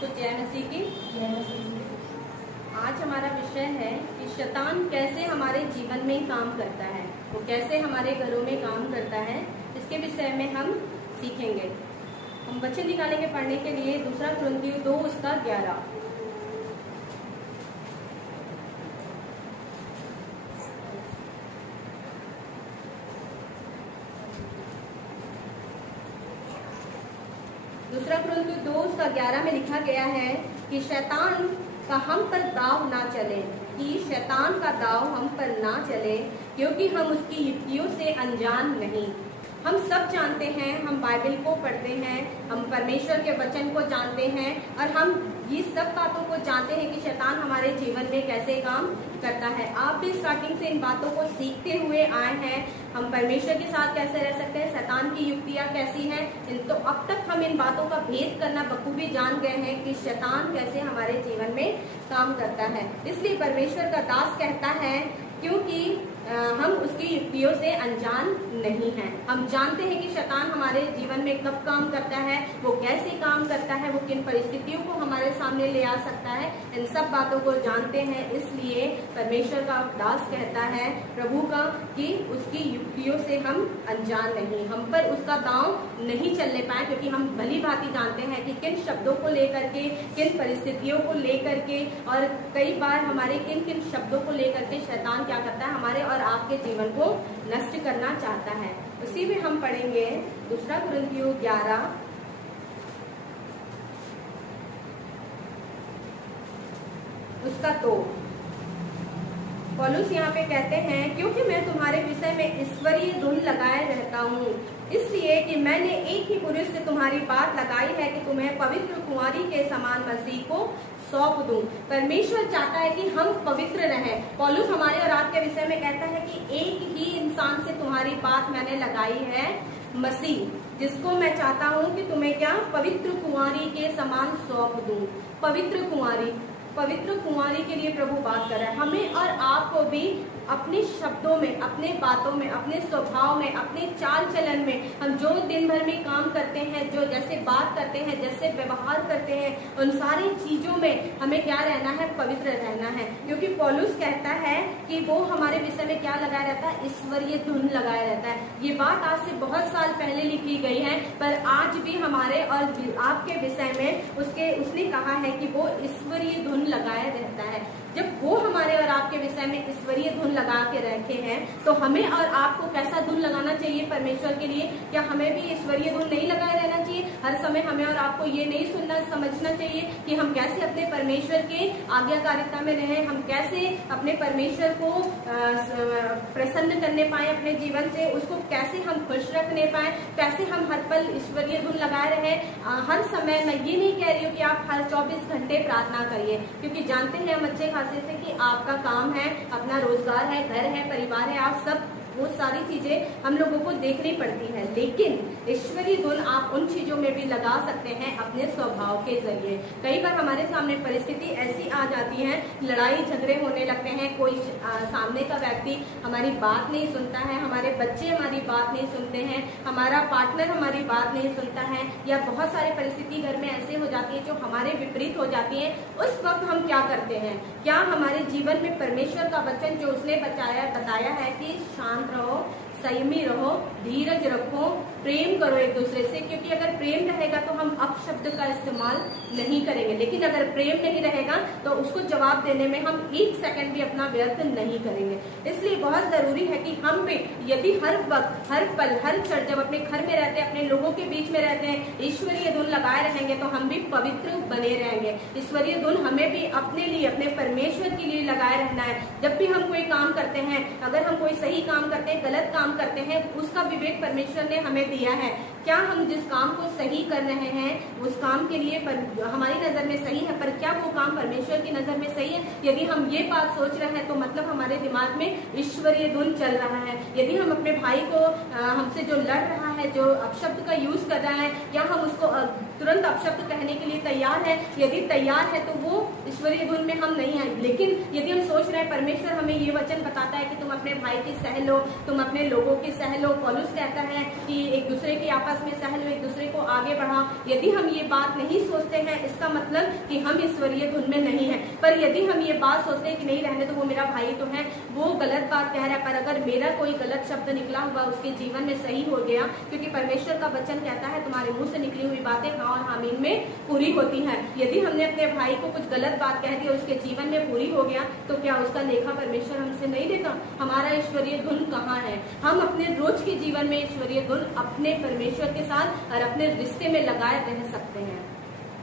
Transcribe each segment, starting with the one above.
तो जय मसीह की। जय मसीह। आज हमारा विषय है कि शैतान कैसे हमारे जीवन में काम करता है, वो कैसे हमारे घरों में काम करता है, इसके विषय में हम सीखेंगे। हम वचन निकालेंगे पढ़ने के लिए दूसरा कुरिन्थियों 2 उसका 11। दूसरा कुरिन्थियों 2 उसका 11 में लिखा गया है कि शैतान का हम पर दाव ना चले, कि शैतान का दाव हम पर ना चले, क्योंकि हम उसकी युक्तियों से अनजान नहीं। हम सब जानते हैं, हम बाइबल को पढ़ते हैं, हम परमेश्वर के वचन को जानते हैं और हम ये सब बातों को जानते हैं कि शैतान हमारे जीवन में कैसे काम करता है। आप भी स्टार्टिंग से इन बातों को सीखते हुए आए हैं। हम परमेश्वर के साथ कैसे रह सकते हैं, शैतान की युक्तियां कैसी हैं, तो अब तक हम इन बातों का भेद करना बखूबी जान गए हैं कि शैतान कैसे हमारे जीवन में काम करता है। इसलिए परमेश्वर का दास कहता है क्योंकि हम उसकी युक्तियों से अनजान नहीं हैं। हम जानते हैं कि शैतान हमारे जीवन में कब काम करता है, वो कैसे काम करता है, वो किन परिस्थितियों को हमारे सामने ले आ सकता है, इन सब बातों को जानते हैं। इसलिए परमेश्वर का दास कहता है प्रभु का कि उसकी युक्तियों से हम अनजान नहीं, हम पर उसका दांव नहीं चलने पाए, क्योंकि हम भली भांति जानते हैं कि किन शब्दों को लेकर के, किन परिस्थितियों को लेकर के और कई बार हमारे किन किन शब्दों को लेकर के शैतान क्या करता है, हमारे और आपके जीवन को नष्ट करना चाहता है। उसी में हम पढ़ेंगे दूसरा कुरिन्थियों 11 उसका 2। पौलुस यहाँ पे कहते हैं क्योंकि मैं तुम्हारे विषय में ईश्वरीय धुन लगाए रहता हूँ, इसलिए कि मैंने एक ही पुरुष से तुम्हारी बात लगाई है कि तुम्हें पवित्र कुंवारी के समान मसीह को सौंप दूं। परमेश्वर चाहता है कि हम पवित्र रहें। पौलुस हमारे और आपके विषय में कहता है कि एक ही इंसान से तुम्हारी बात मैंने लगाई है, मसीह, जिसको मैं चाहता हूं कि तुम्हें क्या पवित्र कुंवारी के समान सौंप दूं। पवित्र कुंवारी के लिए प्रभु बात कर रहा है। हमें और आपको भी अपने शब्दों में, अपने बातों में, अपने स्वभाव में, अपने चाल चलन में, हम जो दिन भर में काम करते हैं, जो जैसे बात करते हैं, जैसे व्यवहार करते हैं, उन सारी चीजों में हमें क्या रहना है, पवित्र रहना है। क्योंकि पौलुस कहता है कि वो हमारे विषय में क्या लगाया रहता है, ईश्वरीय धुन लगाया रहता है। ये बात आज से बहुत साल पहले लिखी गई है, पर आज भी हमारे और आपके विषय में उसने कहा है कि वो ईश्वरीय धुन लगाया रहता है। जब वो हमारे और आपके विषय में ईश्वरीय धुन लगा के रखे हैं, तो हमें और आपको कैसा धुन लगाना चाहिए परमेश्वर के लिए? क्या हमें भी ईश्वरीय धुन नहीं लगाए रहना चाहिए? हर समय हमें और आपको ये नहीं समझना चाहिए कि हम कैसे अपने परमेश्वर के आज्ञाकारिता में रहें, हम कैसे अपने परमेश्वर को प्रसन्न करने पाए अपने जीवन से, उसको कैसे हम खुश रखने पाए, कैसे हम हर पल ईश्वरीय धुन लगाए रहे हर समय। मैं ये नहीं कह रही हूँ कि आप हर 24 घंटे प्रार्थना करिए, क्योंकि जानते हैं हम अच्छे खासे से कि आपका काम है, अपना रोजगार है, घर है, परिवार है, आप सब वो सारी चीजें हम लोगों को देखनी पड़ती है। लेकिन ईश्वरीय धुन आप उन चीजों में भी लगा सकते हैं अपने स्वभाव के जरिए। कई बार हमारे सामने परिस्थिति ऐसी आ जाती है, लड़ाई झगड़े होने लगते हैं, कोई सामने का व्यक्ति हमारी बात नहीं सुनता है, हमारे बच्चे हमारी बात नहीं सुनते हैं, हमारा पार्टनर हमारी बात नहीं सुनता है, या बहुत सारी परिस्थिति घर में ऐसे हो जाती है जो हमारे विपरीत हो जाती है। उस वक्त हम क्या करते हैं? क्या हमारे जीवन में परमेश्वर का वचन जो उसने बताया है कि शांत रहो, संयमी रहो, धीरज रखो, प्रेम करो एक दूसरे से, क्योंकि अगर प्रेम रहेगा तो हम अपशब्द का इस्तेमाल नहीं करेंगे, लेकिन अगर प्रेम नहीं रहेगा तो उसको जवाब देने में हम 1 सेकंड भी अपना व्यर्थ नहीं करेंगे। इसलिए बहुत जरूरी है कि हम भी यदि हर वक्त, हर पल, हर क्षण जब अपने घर में रहते हैं, अपने लोगों के बीच में रहते हैं, ईश्वरीय धुन लगाए रहेंगे तो हम भी पवित्र बने रहेंगे। ईश्वरीय धुन हमें भी अपने लिए, अपने परमेश्वर के लिए लगाए रहना है। जब भी हम कोई काम करते हैं, अगर हम कोई सही काम करते हैं, गलत काम करते हैं, उसका विवेक परमेश्वर ने हमें दिया है। क्या हम जिस काम को सही कर रहे हैं उस काम के लिए हमारी नजर में सही है, पर क्या वो काम परमेश्वर की नजर में सही है? यदि हम ये बात सोच रहे हैं तो मतलब हमारे दिमाग में ईश्वरीय धुन चल रहा है। यदि हम अपने भाई को हमसे जो लड़ रहा है, जो अपशब्द का यूज कर रहा है, क्या हम उसको तुरंत अपशब्द कहने के लिए तैयार है? यदि तैयार है तो वो ईश्वरीय धुन में हम नहीं है। लेकिन यदि हम सोच रहे हैं, परमेश्वर हमें ये वचन बताता है कि तुम अपने भाई की सह लो, तुम अपने लोगों की सह लो। पौलुस कहता है कि एक दूसरे की आपस आपस में सह लो, एक दूसरे को आगे बढ़ाओ। यदि हम ये बात नहीं सोचते हैं इसका मतलब कि हम ईश्वरीय धुन में नहीं है। पर यदि हम ये बात सोचते हैं कि नहीं रहने तो, वो मेरा भाई तो है, वो गलत बात कह रहा है, पर अगर मेरा कोई गलत शब्द निकला हुआ उसके जीवन में सही हो गया, क्योंकि परमेश्वर का वचन कहता है तुम्हारे मुंह से निकली हुई बातें हाँ और आमीन में पूरी होती हैं। यदि हमने अपने भाई को कुछ गलत बात कह दी और उसके जीवन में पूरी हो गया तो क्या उसका लेखा परमेश्वर हमसे नहीं देता? हमारा ईश्वरीय धुन कहाँ है? हम अपने रोज के जीवन में ईश्वरीय धुन अपने परमेश्वर के साथ और अपने रिश्ते में लगाए रह सकते हैं।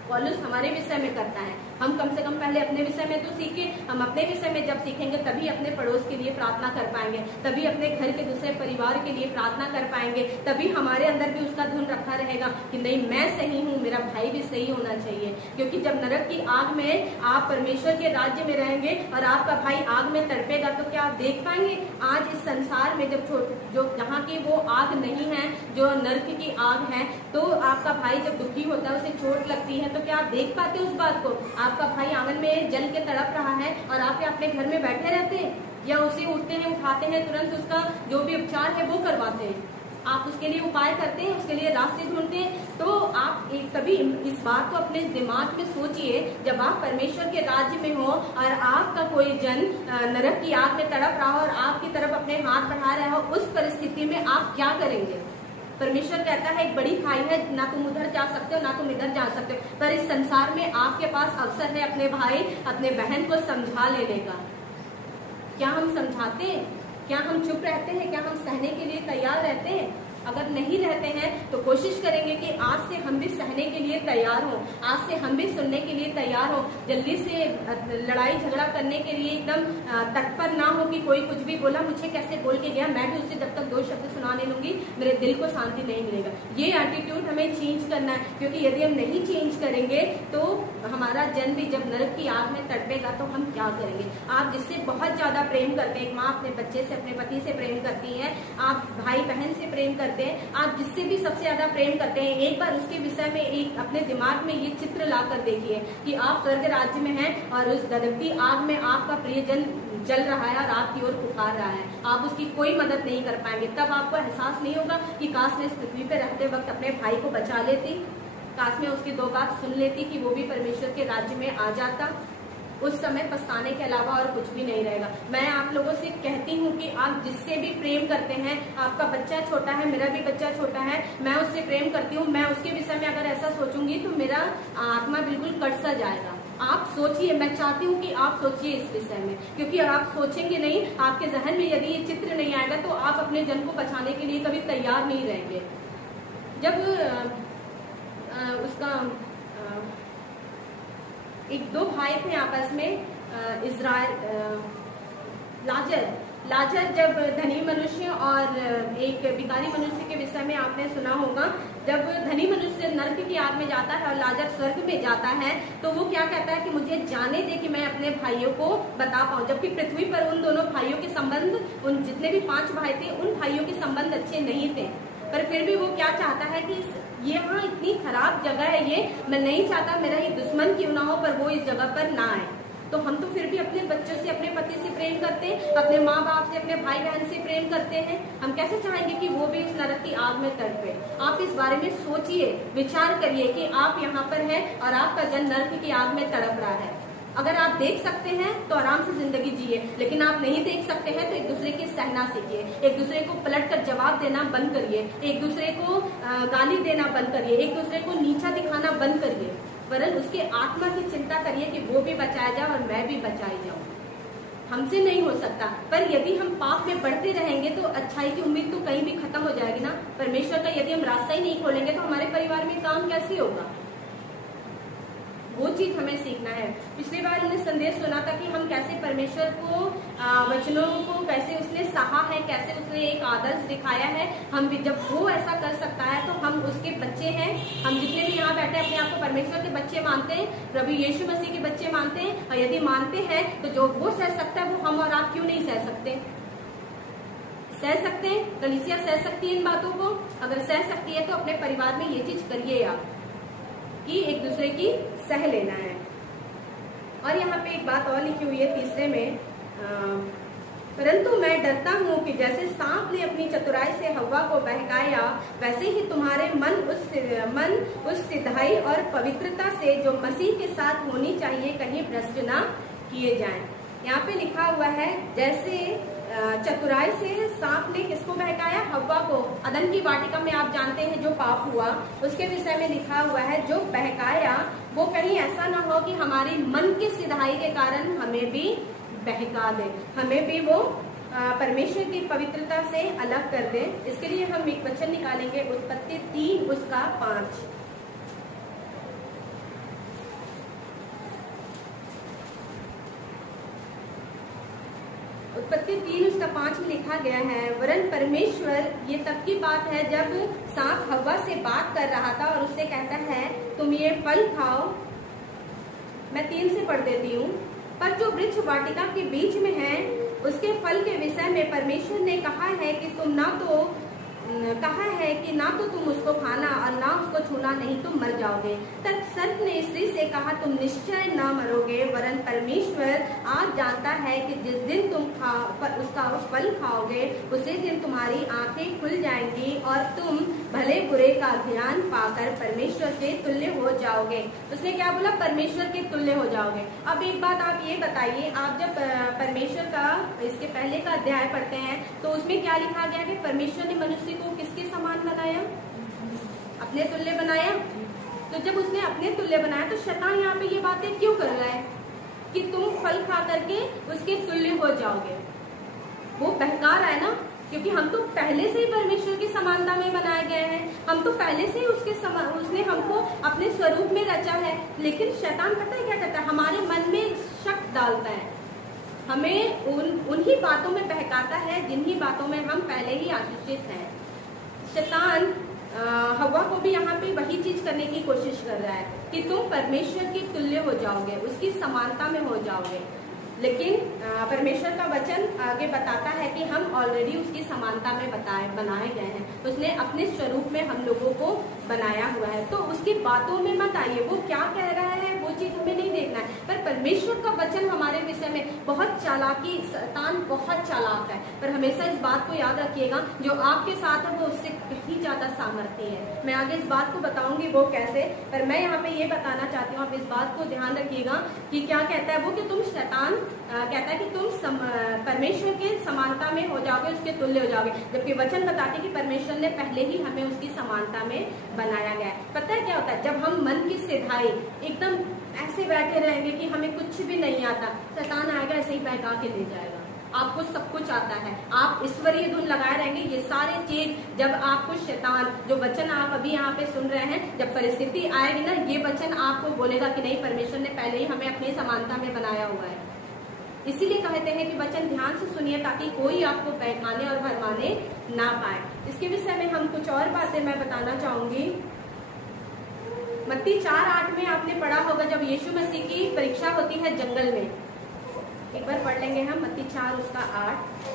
पौलुस हमारे विषय में करता है, हम कम से कम पहले अपने विषय में तो सीखे। हम अपने विषय में जब सीखेंगे तभी अपने पड़ोस के लिए प्रार्थना कर पाएंगे, तभी अपने घर के दूसरे परिवार के लिए प्रार्थना कर पाएंगे, तभी हमारे अंदर भी उसका धुन रखा रहेगा कि नहीं मैं सही हूँ, मेरा भाई भी सही होना चाहिए। क्योंकि जब नरक की आग में आप परमेश्वर के राज्य में रहेंगे और आपका भाई आग में तड़पेगा तो क्या आप देख पाएंगे? आज इस संसार में जब जो जहाँ की वो आग नहीं है, जो नरक की आग है, तो आपका भाई जब दुखी होता है, उसे चोट लगती है, तो क्या आप देख पाते उस बात को? आपका भाई आंगन में जल के तड़प रहा है और आप अपने घर में बैठे रहते हैं, या उसे उठते हैं, उठाते हैं, तुरंत उसका जो भी उपचार है वो करवाते हैं? आप उसके लिए उपाय करते हैं, उसके लिए रास्ते ढूंढते हैं। तो आप कभी इस बात को अपने दिमाग में सोचिए, जब आप परमेश्वर के राज्य में हो और आपका कोई जन नरक की आग में तड़प रहा हो और आपकी तरफ अपने हाथ बढ़ा रहा हो, उस परिस्थिति में आप क्या करेंगे? परमेश्वर कहता है एक बड़ी खाई है, ना तुम उधर जा सकते हो ना तुम इधर जा सकते हो, पर इस संसार में आपके पास अवसर है अपने भाई अपने बहन को समझा लेने का। क्या हम समझाते हैं? क्या हम चुप रहते हैं? क्या हम सहने के लिए तैयार रहते हैं? अगर नहीं रहते हैं तो कोशिश करेंगे कि आज से हम भी सहने के लिए तैयार हों, आज से हम भी सुनने के लिए तैयार हों। जल्दी से लड़ाई झगड़ा करने के लिए एकदम तत्पर ना हो कि कोई कुछ भी बोला, मुझे कैसे बोल के गया, मैं भी उससे जब तक 2 शब्द सुना नहीं लूंगी मेरे दिल को शांति नहीं मिलेगा। ये एटीट्यूड हमें चेंज करना है, क्योंकि यदि हम नहीं चेंज करेंगे तो हमारा जन भी जब नरक की आग में तड़पेगा तो हम क्या करेंगे? आप जिससे बहुत ज्यादा प्रेम करते हैं, एक माँ अपने बच्चे से अपने पति से प्रेम करती है, आप भाई बहन से प्रेम करते हैं, आप जिससे भी सबसे ज्यादा प्रेम करते हैं, एक बार उसके विषय में एक अपने दिमाग में ये चित्र ला कर देखिए कि आप स्वर्ग राज्य में हैं और उस दहकती आग में आपका प्रियजन जल रहा है और आपकी ओर पुकार रहा है, आप उसकी कोई मदद नहीं कर पाएंगे। तब आपको एहसास नहीं होगा कि काश मैं इस पृथ्वी पे रहते वक्त अपने भाई को बचा लेती, काश मैं उसकी 2 बात सुन लेती कि वो भी परमेश्वर के राज्य में आ जाता। उस समय पछताने के अलावा और कुछ भी नहीं रहेगा। मैं आप लोगों से कहती हूँ कि आप जिससे भी प्रेम करते हैं, आपका बच्चा छोटा है, मेरा भी बच्चा छोटा है, मैं उससे प्रेम करती हूँ, मैं उसके विषय में अगर ऐसा सोचूंगी तो मेरा आत्मा बिल्कुल कट सा जाएगा। आप सोचिए, मैं चाहती हूँ कि आप सोचिए इस विषय में, क्योंकि आप सोचेंगे नहीं, आपके जहन में यदि ये चित्र नहीं आएगा तो आप अपने जन को बचाने के लिए कभी तैयार नहीं रहेंगे। जब उसका एक 2 भाई थे आपस में, लाजर जब धनी मनुष्य और एक भिखारी मनुष्य के विषय में आपने सुना होगा। जब धनी मनुष्य नरक की आग में जाता है और लाजर स्वर्ग में जाता है तो वो क्या कहता है कि मुझे जाने दे कि मैं अपने भाइयों को बता पाऊं। जबकि पृथ्वी पर उन दोनों भाइयों के संबंध, उन जितने भी 5 भाई थे, उन भाइयों के संबंध अच्छे नहीं थे, पर फिर भी वो क्या चाहता है कि ये हाँ इतनी खराब जगह है, ये मैं नहीं चाहता मेरा ये दुश्मन क्यों ना हो पर वो इस जगह पर ना आए। तो हम तो फिर भी अपने बच्चों से, अपने पति से प्रेम करते हैं, अपने माँ बाप से, अपने भाई बहन से प्रेम करते हैं। हम कैसे चाहेंगे कि वो भी इस नरक की आग में तड़पे? आप इस बारे में सोचिए, विचार करिए कि आप यहाँ पर हैं और आपका जन नरक की आग में तड़प रहा है। अगर आप देख सकते हैं तो आराम से जिंदगी जिए, लेकिन आप नहीं देख सकते हैं तो एक दूसरे की सहना सीखिए, एक दूसरे को पलट कर जवाब देना बंद करिए, एक दूसरे को गाली देना बंद करिए, एक दूसरे को नीचा दिखाना बंद करिए, वरन उसके आत्मा की चिंता करिए कि वो भी बचाया जाए और मैं भी बचाई जाऊं। हमसे नहीं हो सकता, पर यदि हम पाप में बढ़ते रहेंगे तो अच्छाई की उम्मीद तो कहीं भी खत्म हो जाएगी ना। परमेश्वर का यदि हम रास्ता ही नहीं खोलेंगे तो हमारे परिवार में काम कैसे होगा? वो चीज हमें सीखना है। पिछली बार हमने संदेश सुना था कि हम कैसे परमेश्वर को, वचनों को कैसे उसने सहा है, कैसे उसने एक आदर्श दिखाया है। हम भी जब वो ऐसा कर सकता है तो हम उसके बच्चे हैं। हम जितने भी यहाँ बैठे अपने आप को परमेश्वर के बच्चे मानते हैं, प्रभु यीशु मसीह के बच्चे मानते हैं, और यदि मानते हैं तो जो वो सह सकता है वो हम और आप क्यों नहीं सह सकते? सह सकते हैं, कलीसिया सह सकती है इन बातों को। अगर सह सकती है तो अपने परिवार में ये चीज करिए आप कि एक दूसरे की सह लेना है। और यहाँ पे एक बात और लिखी हुई है 3 में, परंतु मैं डरता हूँ कि जैसे सांप ने अपनी चतुराई से हव्वा को बहकाया, वैसे ही तुम्हारे मन उस सिधाई और पवित्रता से जो मसीह के साथ होनी चाहिए कहीं भ्रष्ट ना किए जाएं। यहाँ पे लिखा हुआ है जैसे चतुराई से सांप ने किसको बहकाया? हव्वा को। अदन की वाटिका में आप जानते हैं जो पाप हुआ उसके विषय में लिखा हुआ है, जो बहकाया वो कहीं ऐसा ना हो कि हमारी मन की सिधाई के कारण हमें भी बहका दे, हमें भी वो परमेश्वर की पवित्रता से अलग कर दे। इसके लिए हम एक वचन निकालेंगे, उत्पत्ति 3 उसका 5। उत्पत्ति 3 उसका 5 में लिखा गया है, वरन परमेश्वर, ये तब की बात है जब सांप हव्वा से बात कर रहा था और उससे कहता है तुम ये फल खाओ। मैं 3 से पढ़ देती हूँ। पर जो वृक्ष वाटिका के बीच में है उसके फल के विषय में परमेश्वर ने कहा है कि ना तो तुम उसको खाना और ना उसको छूना, नहीं तुम मर जाओगे। तब सर्प ने स्त्री से कहा तुम निश्चय न मरोगे, वरन परमेश्वर आज जानता है कि जिस दिन तुम उसका फल खाओगे उसी दिन तुम्हारी आंखें खुल जाएंगी और तुम भले बुरे का ज्ञान पाकर परमेश्वर के तुल्य हो जाओगे। उसने क्या बोला? परमेश्वर के तुल्य हो जाओगे। अब एक बात आप ये बताइए, आप जब परमेश्वर का इसके पहले का अध्याय पढ़ते हैं तो उसमें क्या लिखा गया कि परमेश्वर ने मनुष्य को किसके समान बनाया? अपने तुल्य बनाया। तो जब उसने अपने तुल्य बनाया तो शैतान यहाँ पे ये बातें क्यों कर रहा है कि तुम फल खा करके उसके तुल्य हो जाओगे? वो बहका रहा है ना, क्योंकि हम तो पहले से ही परमेश्वर की समानता में बनाए गए हैं, हम तो पहले से ही उसने हमको अपने स्वरूप में रचा है। लेकिन शैतान पता है क्या करता है? हमारे मन में शक डालता है, हमें उन्हीं बातों में बहकाता है जिन्हीं बातों में हम पहले ही आशीषित हैं। शैतान हव्वा को भी यहाँ पे वही चीज करने की कोशिश कर रहा है कि तुम परमेश्वर के तुल्य हो जाओगे, उसकी समानता में हो जाओगे। लेकिन परमेश्वर का वचन आगे बताता है कि हम ऑलरेडी उसकी समानता में बनाए गए हैं। उसने अपने स्वरूप में हम लोगों को बनाया हुआ है। तो उसकी बातों में मत आइए, वो क्या कह रहा है वो चीज हमें नहीं देखना है। पर परमेश्वर का वचन हमारे विषय में बहुत चालाकी, शैतान बहुत चालाक है। पर हमेशा इस बात को याद रखिएगा, जो आपके साथ है वो उससे कहीं ज्यादा सामर्थ्य है। मैं आगे इस बात को बताऊंगी वो कैसे, पर मैं यहाँ पे ये बताना चाहती हूँ, आप इस बात को ध्यान रखिएगा कि क्या कहता है वो, कि तुम शैतान कहता है कि तुम परमेश्वर के समानता में हो जाओगे, उसके तुल्य हो जाओगे। जबकि वचन बताते कि परमेश्वर ने पहले ही हमें उसकी समानता में बनाया गया है। पता है क्या होता है? जब हम मन की सिधाई एकदम ऐसे बैठे रहेंगे कि हमें कुछ भी नहीं आता, शैतान आएगा ऐसे ही बहका के ले जाएगा। आपको सब कुछ आता है, आप ईश्वरीय धुन लगाए रहेंगे, ये सारी चीज जब आपको शैतान, जो वचन आप अभी यहाँ पे सुन रहे हैं, जब परिस्थिति आएगी ना, ये वचन आपको बोलेगा कि नहीं, परमेश्वर ने पहले ही हमें अपनी समानता में बनाया हुआ है। इसीलिए कहते हैं कि वचन ध्यान से सुनिए ताकि कोई आपको बहकाने और भरमाने ना पाए। इसके विषय में हम कुछ और बातें मैं बताना चाहूंगी। मत्ती 4:8 में आपने पढ़ा होगा, जब यीशु मसीह की परीक्षा होती है जंगल में। एक बार पढ़ लेंगे हम मत्ती 4 उसका 8।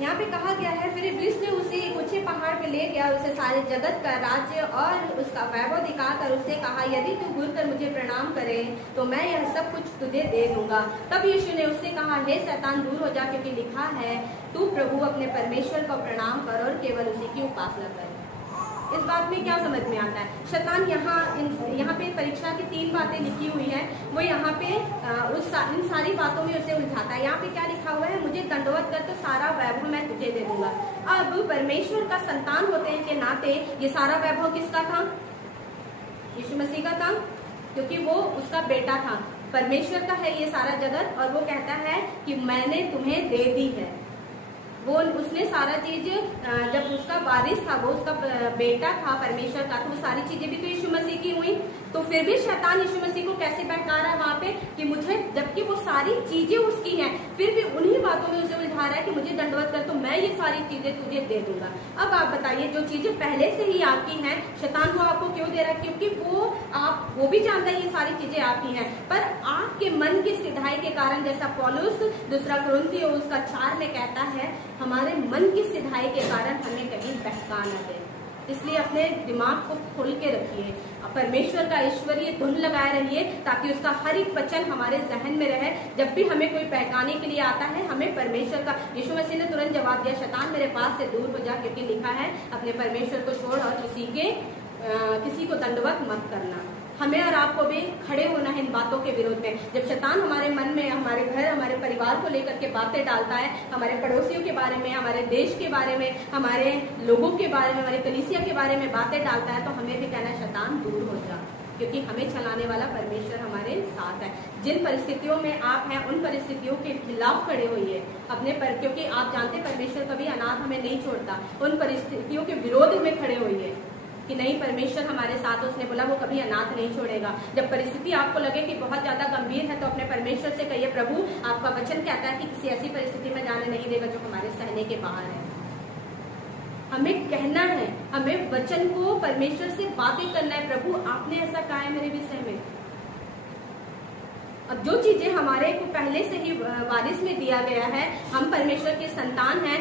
यहाँ पे कहा गया है, फिर इब्लीस ने उसे एक ऊंचे पहाड़ पे ले गया, उसे सारे जगत का राज्य और उसका वैभव दिखाकर उससे कहा, यदि तू घुरकर मुझे प्रणाम करे तो मैं यह सब कुछ तुझे दे दूंगा। तब यीशु ने उससे कहा, हे शैतान दूर हो जा, क्योंकि लिखा है, तू प्रभु अपने परमेश्वर को प्रणाम कर और केवल उसी की उपासना कर। इस बात में क्या समझ में आता है? शैतान यहाँ पे परीक्षा की 3 बातें लिखी हुई है, वो यहाँ पे इन सारी बातों में उसे उलझाता है। यहाँ पे क्या लिखा हुआ है? मुझे दंडवत कर तो सारा वैभव मैं तुझे दे दूंगा। अब परमेश्वर का संतान होते हैं के नाते ये सारा वैभव किसका था? यीशु मसीह का था, क्योंकि वो उसका बेटा था। परमेश्वर का है ये सारा जगत, और वो कहता है कि मैंने तुम्हें दे दी है। वो उसने सारा चीज, जब उसका वारिस था, वो उसका बेटा था परमेश्वर का, तो वो सारी चीजें भी तो यीशु मसीह की हुई। तो फिर भी शैतान यीशु मसीह को कैसे बहका रहा है वहां पे कि मुझे, जबकि वो सारी चीजें उसकी हैं, फिर भी उन्हीं बातों में उसे उलझा रहा है कि मुझे दंडवत कर तो मैं ये सारी चीजें तुझे दे दूंगा। अब आप बताइए, जो चीजें पहले से ही आपकी हैं, शैतान वो आपको क्यों दे रहा है? क्योंकि वो भी जानता है ये सारी चीजें आपकी हैं, पर आपके मन की सिधाई के कारण, जैसा पौलुस 2 कुरिन्थियों उसका 4 में कहता है, हमारे मन की सिधाई के कारण हमें कहीं बहका न दे। इसलिए अपने दिमाग को खोल के रखिए, परमेश्वर का ईश्वरीय धुन लगाए रहिए, ताकि उसका हर एक वचन हमारे जहन में रहे। जब भी हमें कोई बहकाने के लिए आता है, हमें परमेश्वर का, यीशु मसीह ने तुरंत जवाब दिया, शैतान मेरे पास से दूर हो जा, क्योंकि लिखा है अपने परमेश्वर को छोड़ और किसी को दंडवत मत करना। हमें और आपको भी खड़े होना है इन बातों के विरोध में। जब शैतान हमारे मन में, हमारे घर, हमारे परिवार को लेकर के बातें डालता है, हमारे पड़ोसियों के बारे में, हमारे देश के बारे में, हमारे लोगों के बारे में, हमारे कलीसिया के बारे में बातें डालता है, तो हमें भी कहना है शैतान दूर हो जा, क्योंकि हमें चलाने वाला परमेश्वर हमारे साथ है। जिन परिस्थितियों में आप हैं, उन परिस्थितियों के खिलाफ खड़े होइए क्योंकि आप जानते परमेश्वर कभी अनाथ हमें नहीं छोड़ता। उन परिस्थितियों के विरोध में खड़े होइए कि नहीं, परमेश्वर हमारे साथ, उसने बोला वो कभी अनाथ नहीं छोड़ेगा। जब परिस्थिति आपको लगे कि बहुत ज्यादा गंभीर है, तो अपने परमेश्वर से कहिए, प्रभु आपका वचन कहता है कि किसी ऐसी परिस्थिति में जाने नहीं देगा जो हमारे सहने के बाहर है। हमें कहना है, हमें वचन को परमेश्वर से बातें करना है, प्रभु आपने ऐसा कहा है मेरे विषय में। अब जो चीजें हमारे को पहले से ही वारिस में दिया गया है, हम परमेश्वर के संतान हैं,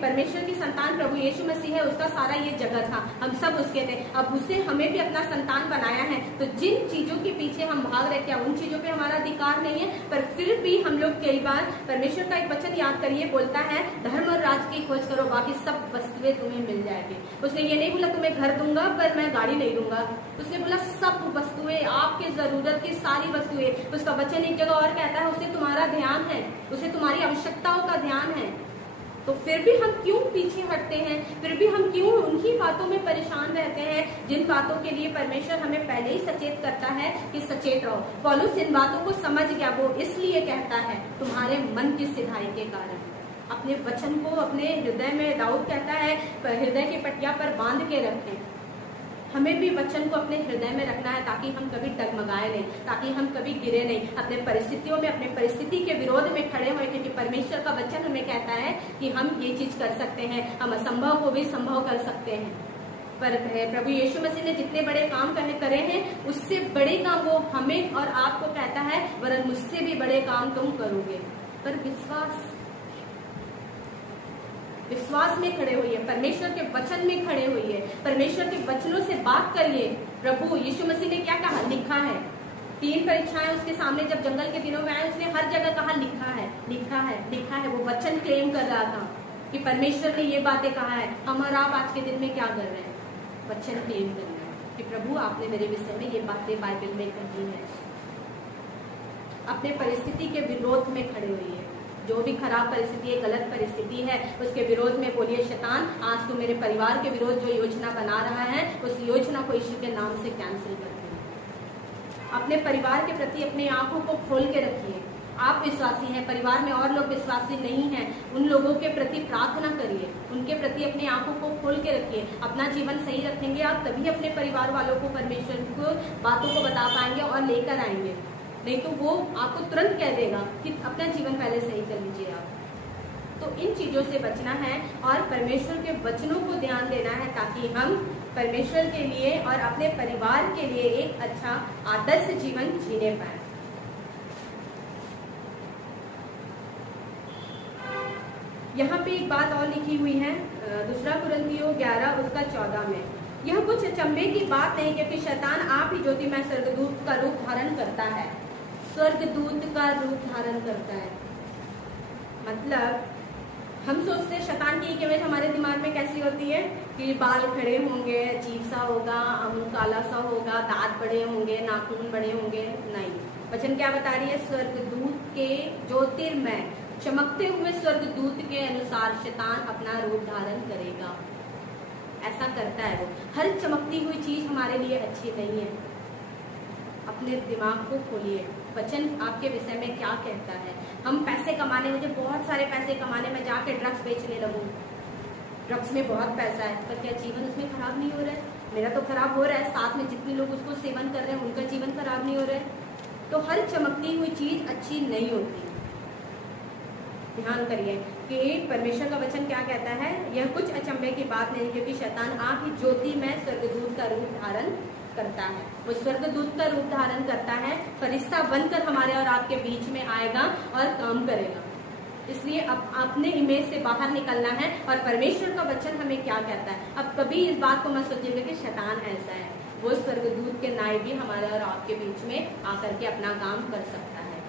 परमेश्वर की संतान प्रभु यीशु मसीह है, उसका सारा ये जगत था, हम सब उसके थे। अब उसने हमें भी अपना संतान बनाया है, तो जिन चीजों के पीछे हम भाग रहे, क्या उन चीजों पे हमारा अधिकार नहीं है? पर फिर भी हम लोग कई बार, परमेश्वर का एक वचन याद करिए, बोलता है धर्म और राज की खोज करो, बाकी सब वस्तुएं तुम्हें मिल जाएगी। उसने ये नहीं बोला तुम्हें घर दूंगा पर मैं गाड़ी नहीं दूंगा, उसने बोला सब वस्तुएं, आपके जरूरत की सारी वस्तुएं। उसका वचन एक जगह और कहता है उसे तुम्हारा ध्यान है, उसे तुम्हारी आवश्यकताओं का ध्यान है। तो फिर भी हम क्यों पीछे हटते हैं? फिर भी हम क्यों उन्हीं बातों में परेशान रहते हैं जिन बातों के लिए परमेश्वर हमें पहले ही सचेत करता है कि सचेत रहो। पौलुस इन बातों को समझ गया, वो इसलिए कहता है तुम्हारे मन की सिधाई के कारण। अपने वचन को अपने हृदय में, दाऊद कहता है हृदय की पटिया पर बांध के रखें। हमें भी वचन को अपने हृदय में रखना है, ताकि हम कभी डगमगाए नहीं, ताकि हम कभी गिरे नहीं, अपने परिस्थितियों में, अपने परिस्थिति के विरोध में खड़े हुए, क्योंकि परमेश्वर का वचन हमें कहता है कि हम ये चीज कर सकते हैं, हम असंभव को भी संभव कर सकते हैं। पर प्रभु यीशु मसीह ने जितने बड़े काम करे हैं, उससे बड़े काम वो हमें और आपको कहता है, वरन मुझसे भी बड़े काम तुम करोगे। पर विश्वास में खड़े होइए, परमेश्वर के वचन में खड़े होइए, परमेश्वर के वचनों से बात करिए। प्रभु यीशु मसीह ने क्या कहा? लिखा है। 3 परीक्षाएं उसके सामने जब जंगल के दिनों में आए, उसने हर जगह कहा लिखा है, लिखा है, लिखा है। वो वचन क्लेम कर रहा था कि परमेश्वर ने ये बातें कहा है। हम और आप आज के दिन में क्या कर रहे हैं? वचन क्लेम कर रहे हैं कि प्रभु आपने मेरे विषय में ये बातें बाइबल में कही है। अपने परिस्थिति के विरोध में खड़े होइए। जो भी खराब परिस्थिति है, गलत परिस्थिति है, उसके विरोध में बोलिए, शैतान आज तू मेरे परिवार के विरोध जो योजना बना रहा है, उस योजना को यीशु के नाम से कैंसिल कर दो। अपने परिवार के प्रति अपनी आंखों को खोल के रखिए। आप विश्वासी हैं, परिवार में और लोग विश्वासी नहीं हैं, उन लोगों के प्रति प्रार्थना करिए, उनके प्रति अपनी आंखों को खोल के रखिए। अपना जीवन सही रखेंगे आप, तभी अपने परिवार वालों को परमेश्वर को बातों को बता पाएंगे और लेकर आएंगे। नहीं तो वो आपको तुरंत कह देगा कि अपना जीवन पहले सही कर लीजिए आप। तो इन चीजों से बचना है और परमेश्वर के वचनों को ध्यान देना है, ताकि हम परमेश्वर के लिए और अपने परिवार के लिए एक अच्छा आदर्श जीवन जीने पाए। यहाँ पे एक बात और लिखी हुई है, 2 कुरिन्थियों 11:14 में। यह कुछ अचंभे की बात नहीं, क्योंकि शैतान आप ही ज्योतिमय स्वर्गदूत का रूप धारण करता है। स्वर्गदूत का रूप धारण करता है मतलब हम सोचते हैं शैतान की एक इमेज हमारे दिमाग में कैसी होती है कि बाल खड़े होंगे, अजीब सा होगा, मुंह काला सा होगा, दांत बड़े होंगे, नाखून बड़े होंगे। नहीं, वचन क्या बता रही है? स्वर्गदूत के ज्योतिर्मय चमकते हुए स्वर्गदूत के अनुसार शैतान अपना रूप धारण करेगा। ऐसा करता है वो। हर चमकती हुई चीज हमारे लिए अच्छी नहीं है। अपने दिमाग को खोलिए, वचन आपके विषय में क्या कहता है। हम पैसे कमाने, मुझे बहुत सारे पैसे कमाने में जाके ड्रग्स बेचने लगूं, ड्रग्स में बहुत पैसा है, पर क्या जीवन उसमें खराब नहीं हो रहा है? मेरा तो खराब हो रहा है, साथ में जितने लोग उसको सेवन कर रहे हैं उनका जीवन खराब नहीं हो रहा है। तो हर चमकती हुई चीज अच्छी नहीं होती। ध्यान करिए कि परमेश्वर का वचन क्या कहता है। यह कुछ अचंभे की बात नहीं, क्योंकि शैतान आप ही ज्योति में स्वर्गदूत का रूप धारण करता है। वो स्वर्गदूत का रूप धारण करता है, फरिश्ता बनकर हमारे और आपके बीच में आएगा और काम करेगा। इसलिए अब अपने इमेज से बाहर निकलना है। और परमेश्वर का वचन हमें क्या कहता है, अब कभी इस बात को मत सोचिएगा कि शैतान ऐसा है। वो स्वर्गदूत के नाई भी हमारे और आपके बीच में आकर के अपना काम कर सकता है।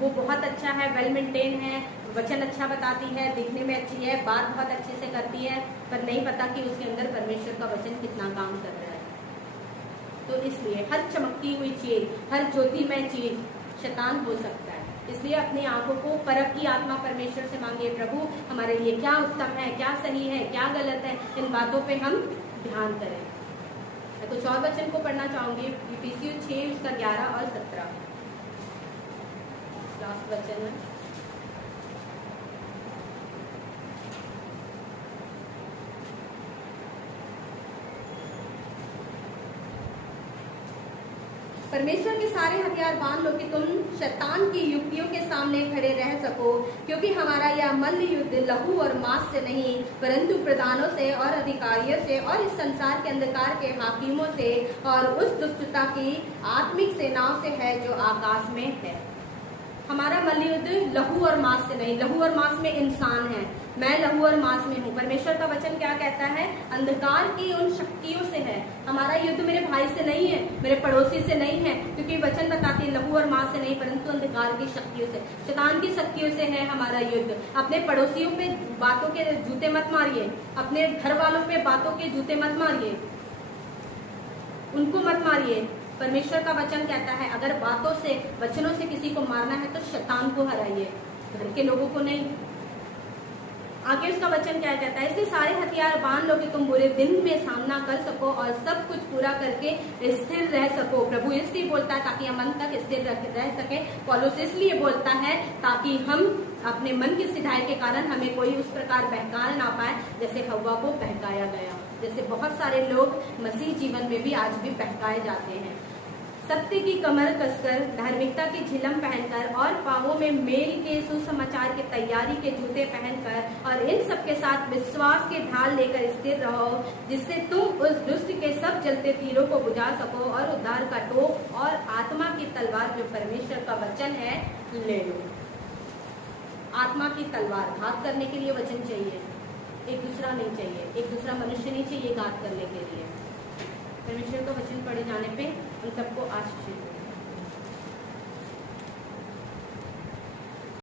वो बहुत अच्छा है, वेल मेंटेन है, वचन अच्छा बताती है, दिखने में अच्छी है, बात बहुत अच्छे से करती है, पर नहीं पता कि उसके अंदर परमेश्वर का वचन कितना काम कर रहा है। तो इसलिए हर चमकती हुई चीज, हर ज्योतिमय चीज शैतान हो सकता है। इसलिए अपनी आंखों को परख की आत्मा परमेश्वर से मांगिए, प्रभु हमारे लिए क्या उत्तम है, क्या सही है, क्या गलत है, इन बातों पे हम ध्यान करें। मैं कुछ और वचन को पढ़ना चाहूंगी, इफिसियों 6 उसका 11 और 17 लास्ट वचन है। परमेश्वर के सारे हथियार बांध लो कि तुम शैतान की युक्तियों के सामने खड़े रह सको, क्योंकि हमारा यह मल्ल युद्ध लहू और मांस से नहीं परंतु प्रधानों से और अधिकारियों से और इस संसार के अंधकार के हाकिमों से और उस दुष्टता की आत्मिक सेनाओं से है जो आकाश में है। हमारा मल्ल युद्ध लहू और मांस से नहीं, लहू और मांस में इंसान है, मैं लहू और मांस में हूँ। परमेश्वर का वचन क्या कहता है, अंधकार की उन शक्तियों से है। हमारा युद्ध मेरे भाई से नहीं है, मेरे पड़ोसी से नहीं है, क्योंकि वचन बताती है लहू और मांस से नहीं परंतु अंधकार की शक्तियों से, शैतान की शक्तियों से है हमारा युद्ध। अपने पड़ोसियों पे बातों के जूते मत मारिए, अपने घर वालों पे बातों के जूते मत मारिए, उनको मत मारिए। परमेश्वर का वचन कहता है अगर बातों से, वचनों से किसी को मारना है तो शैतान को हराइए, घर के लोगों को नहीं। आगे उसका वचन क्या कहता है, इसलिए सारे हथियार बांध लो कि तुम बुरे दिन में सामना कर सको और सब कुछ पूरा करके स्थिर रह सको। प्रभु इसलिए बोलता है ताकि हम अंत तक स्थिर रह सके। पौलुस इसलिए बोलता है ताकि हम अपने मन की सिधाई के कारण हमें कोई उस प्रकार बहका ना पाए जैसे हव्वा को बहकाया गया। जैसे बहुत सारे लोग मसीह जीवन में भी आज भी बहकाए जाते हैं। सत्य की कमर कसकर, धार्मिकता की झिलम पहनकर और पांवों में मेल के सुसमाचार के तैयारी के जूते पहनकर और इन सब के साथ विश्वास के ढाल लेकर स्थिर रहो, जिससे तुम उस दुष्ट के सब जलते तीरों को बुझा सको और उद्धार का टोप और आत्मा की तलवार जो परमेश्वर का वचन है ले लो। आत्मा की तलवार, घात करने के लिए वचन चाहिए, एक दूसरा नहीं चाहिए, एक दूसरा मनुष्य नहीं चाहिए घात करने के लिए। परमेश्वर का वचन पढ़े जाने पे उन सबको आशीष